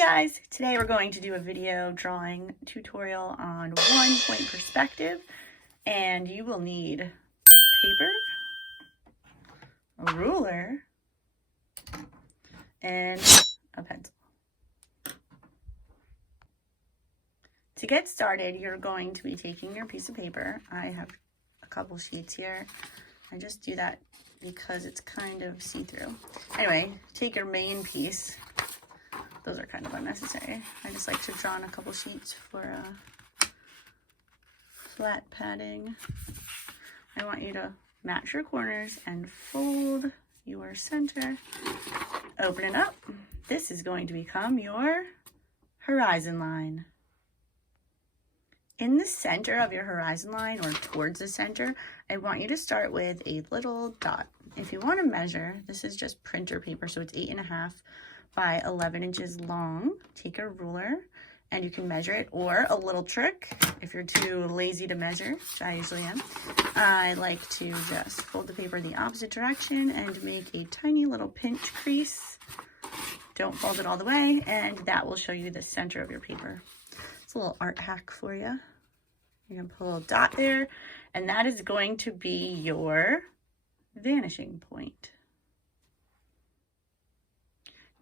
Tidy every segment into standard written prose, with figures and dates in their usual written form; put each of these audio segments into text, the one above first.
Guys, today we're going to do a video drawing tutorial on 1-point perspective, and you will need paper, a ruler, and a pencil. To get started, you're going to be taking your piece of paper. I have a couple sheets here. I just do that because it's kind of see-through. Anyway, take your main piece. Those are kind of unnecessary. I just like to draw on a couple sheets for flat padding. I want you to match your corners and fold your center. Open it up. This is going to become your horizon line. In the center of your horizon line, or towards the center, I want you to start with a little dot. If you want to measure, this is just printer paper, so it's 8.5 by 11 inches long. Take a ruler and you can measure it, or a little trick, if you're too lazy to measure, which I usually am, I like to just fold the paper the opposite direction and make a tiny little pinch crease. Don't fold it all the way, and that will show you the center of your paper. It's a little art hack for you. You can put a little dot there, and that is going to be your vanishing point.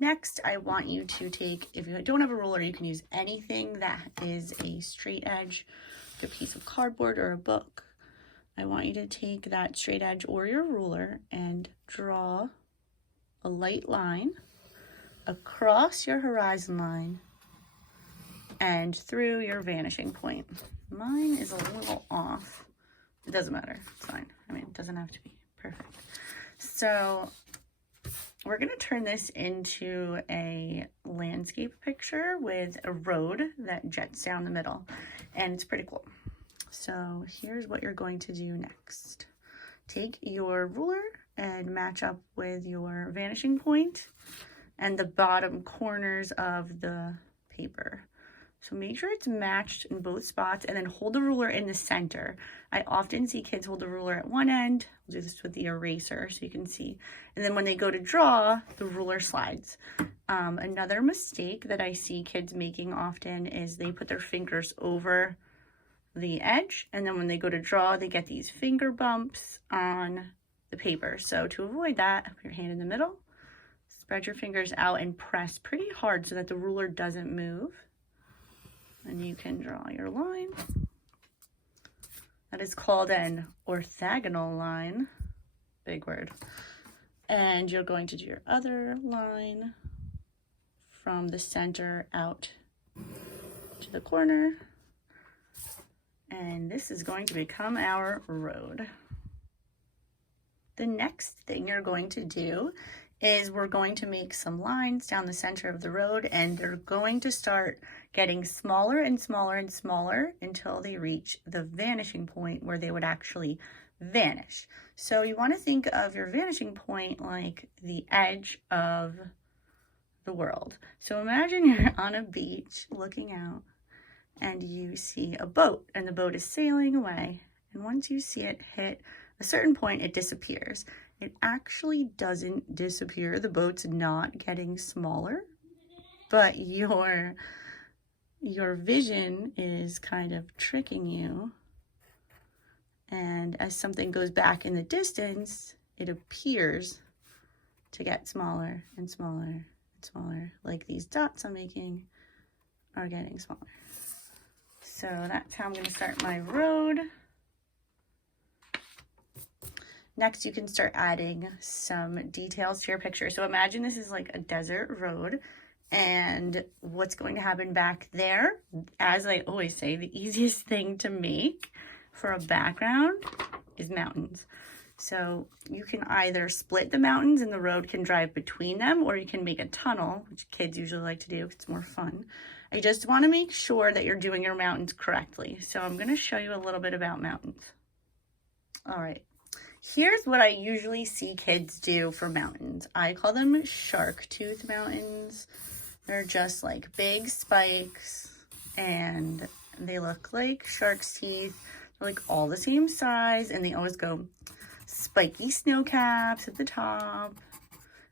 Next, I want you to take, if you don't have a ruler, you can use anything that is a straight edge, like a piece of cardboard or a book. I want you to take that straight edge or your ruler and draw a light line across your horizon line and through your vanishing point. Mine is a little off. It doesn't matter, it's fine. I mean, it doesn't have to be perfect. So we're going to turn this into a landscape picture with a road that jets down the middle, and it's pretty cool. So here's what you're going to do next. Take your ruler and match up with your vanishing point and the bottom corners of the paper. So make sure it's matched in both spots, and then hold the ruler in the center. I often see kids hold the ruler at one end. I'll do this with the eraser so you can see. And then when they go to draw, the ruler slides. Another mistake that I see kids making often is they put their fingers over the edge, and then when they go to draw, they get these finger bumps on the paper. So to avoid that, put your hand in the middle, spread your fingers out, and press pretty hard so that the ruler doesn't move. And you can draw your line. That is called an orthogonal line. Big word. And you're going to do your other line from the center out to the corner. And this is going to become our road. The next thing you're going to do is we're going to make some lines down the center of the road, and they're going to start getting smaller and smaller and smaller until they reach the vanishing point where they would actually vanish. So you want to think of your vanishing point like the edge of the world. So imagine you're on a beach looking out and you see a boat, and the boat is sailing away. And once you see it hit a certain point, it disappears. It actually doesn't disappear. The boat's not getting smaller, but your vision is kind of tricking you. And as something goes back in the distance, it appears to get smaller and smaller and smaller. Like these dots I'm making are getting smaller. So that's how I'm going to start my road. Next, you can start adding some details to your picture. So imagine this is like a desert road, and what's going to happen back there, as I always say, the easiest thing to make for a background is mountains. So you can either split the mountains and the road can drive between them, or you can make a tunnel, which kids usually like to do because it's more fun. I just want to make sure that you're doing your mountains correctly. So I'm going to show you a little bit about mountains. All right. Here's what I usually see kids do for mountains. I call them shark tooth mountains. They're just like big spikes, and they look like shark's teeth. They're like all the same size, and they always go spiky snow caps at the top,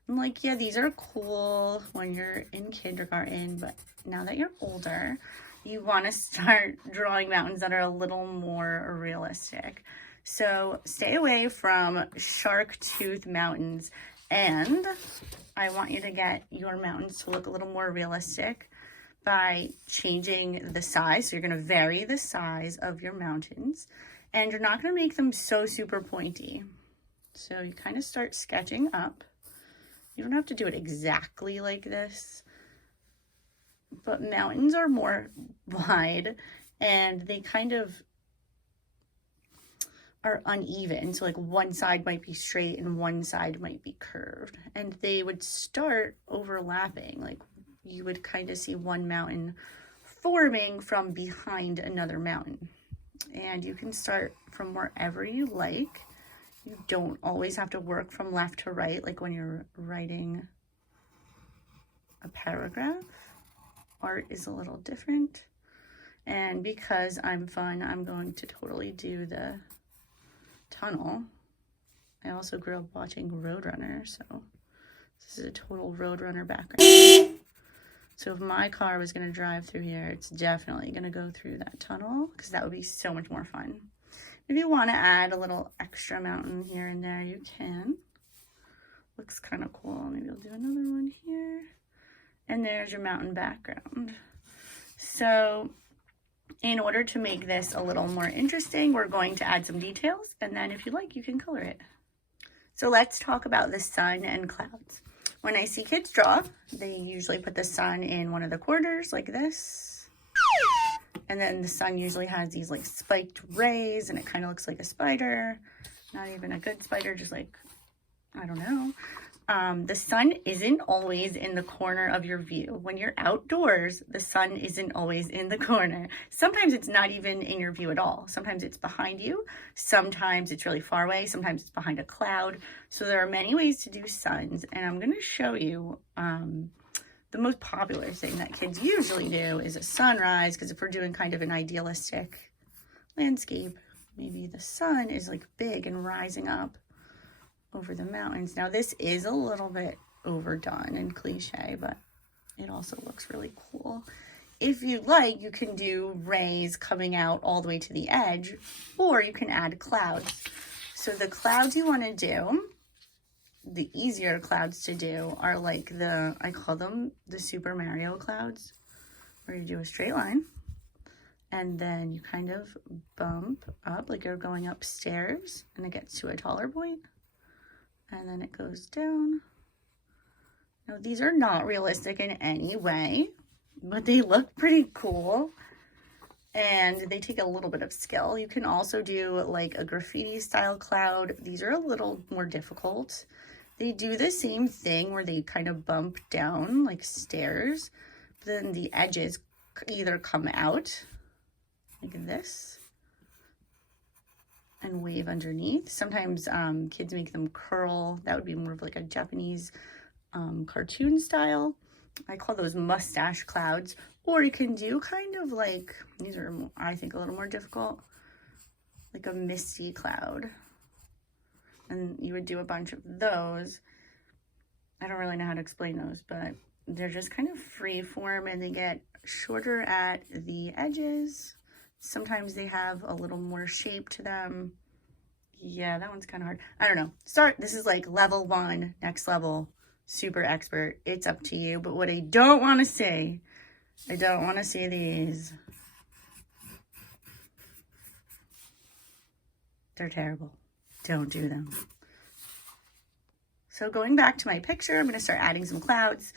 I'm like, yeah, these are cool when you're in kindergarten, but now that you're older, you want to start drawing mountains that are a little more realistic. So stay away from shark tooth mountains, and I want you to get your mountains to look a little more realistic by changing the size. So you're going to vary the size of your mountains, and you're not going to make them so super pointy. So you kind of start sketching up. You don't have to do it exactly like this, but mountains are more wide and they kind of are uneven. So like one side might be straight and one side might be curved, and they would start overlapping. Like you would kind of see one mountain forming from behind another mountain, and you can start from wherever you like. You don't always have to work from left to right, like when you're writing a paragraph. Art is a little different. And because I'm fun, I'm going to totally do the tunnel. I also grew up watching Roadrunner, so this is a total Roadrunner background. So if my car was going to drive through here, it's definitely going to go through that tunnel, because that would be so much more fun. If you want to add a little extra mountain here and there, you can. Looks kind of cool. Maybe I'll do another one here. And there's your mountain background. So in order to make this a little more interesting, we're going to add some details. And then if you like, you can color it. So let's talk about the sun and clouds. When I see kids draw, they usually put the sun in one of the corners like this. And then the sun usually has these like spiked rays, and it kind of looks like a spider. Not even a good spider, just like, I don't know. The sun isn't always in the corner of your view. When you're outdoors, the sun isn't always in the corner. Sometimes it's not even in your view at all. Sometimes it's behind you. Sometimes it's really far away. Sometimes it's behind a cloud. So there are many ways to do suns, and I'm going to show you the most popular thing that kids usually do is a sunrise, because if we're doing kind of an idealistic landscape, maybe the sun is like big and rising up over the mountains. Now this is a little bit overdone and cliche, but it also looks really cool. If you like, you can do rays coming out all the way to the edge, or you can add clouds. So the clouds you want to do, the easier clouds to do are like I call them the Super Mario clouds, where you do a straight line and then you kind of bump up like you're going upstairs, and it gets to a taller point and then it goes down. Now these are not realistic in any way, but they look pretty cool and they take a little bit of skill. You can also do like a graffiti style cloud. These are a little more difficult. They do the same thing where they kind of bump down like stairs, but then the edges either come out like this and wave underneath. Sometimes kids make them curl. That would be more of like a Japanese cartoon style. I call those mustache clouds. Or you can do kind of like, these are, I think, a little more difficult, like a misty cloud. And you would do a bunch of those. I don't really know how to explain those, but they're just kind of free form and they get shorter at the edges. Sometimes they have a little more shape to them. Yeah, that one's kind of hard. I don't know. This is like level 1, next level, super expert. It's up to you. But what I don't want to see, I don't want to see these. They're terrible. Don't do them. So going back to my picture, I'm going to start adding some clouds.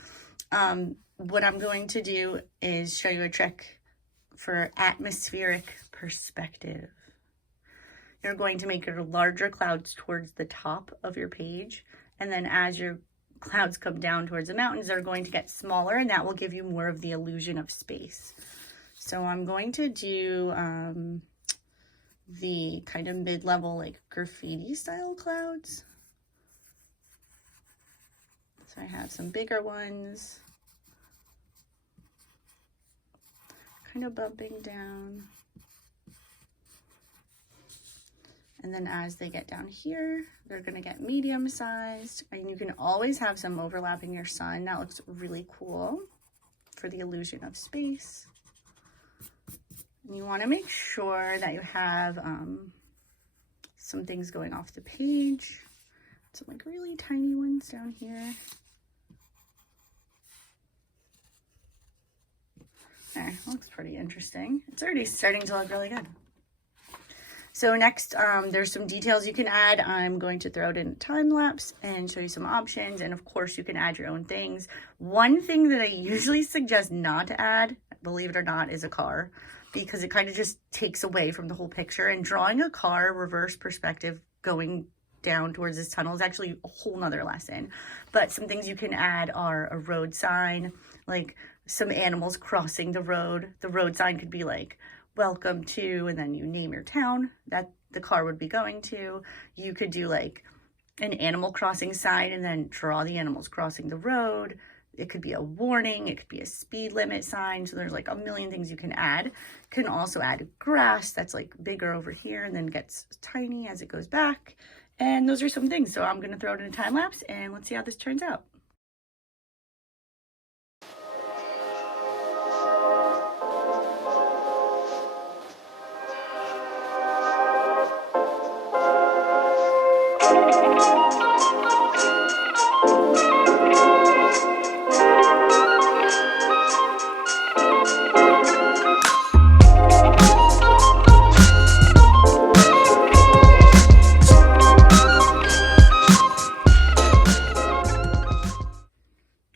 What I'm going to do is show you a trick for atmospheric perspective. You're going to make your larger clouds towards the top of your page. And then as your clouds come down towards the mountains, they're going to get smaller, and that will give you more of the illusion of space. So I'm going to do the kind of mid-level like graffiti style clouds. So I have some bigger ones, kind of bumping down. And then as they get down here, they're gonna get medium sized. And you can always have some overlapping your sun. That looks really cool for the illusion of space. And you wanna make sure that you have some things going off the page. Some like really tiny ones down here. There, looks pretty interesting. It's already starting to look really good. So next, there's some details you can add. I'm going to throw it in a time lapse and show you some options. And of course you can add your own things. One thing that I usually suggest not to add, believe it or not, is a car, because it kind of just takes away from the whole picture. And drawing a car reverse perspective going down towards this tunnel is actually a whole nother lesson. But some things you can add are a road sign, like some animals crossing the road. The road sign could be like, welcome to, and then you name your town that the car would be going to. You could do like an animal crossing sign and then draw the animals crossing the road. It could be a warning, it could be a speed limit sign. So there's like a million things you can add. You can also add grass that's like bigger over here and then gets tiny as it goes back. And those are some things. So I'm gonna throw it in a time lapse and let's see how this turns out.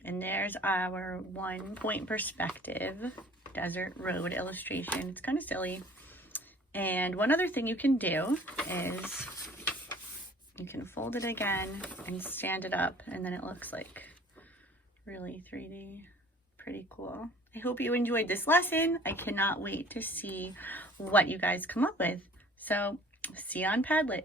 And there's our 1-point perspective desert road illustration. It's kind of silly. And one other thing you can do is you can fold it again and stand it up, and then it looks like really 3D. Pretty cool. I hope you enjoyed this lesson. I cannot wait to see what you guys come up with. So see you on Padlet.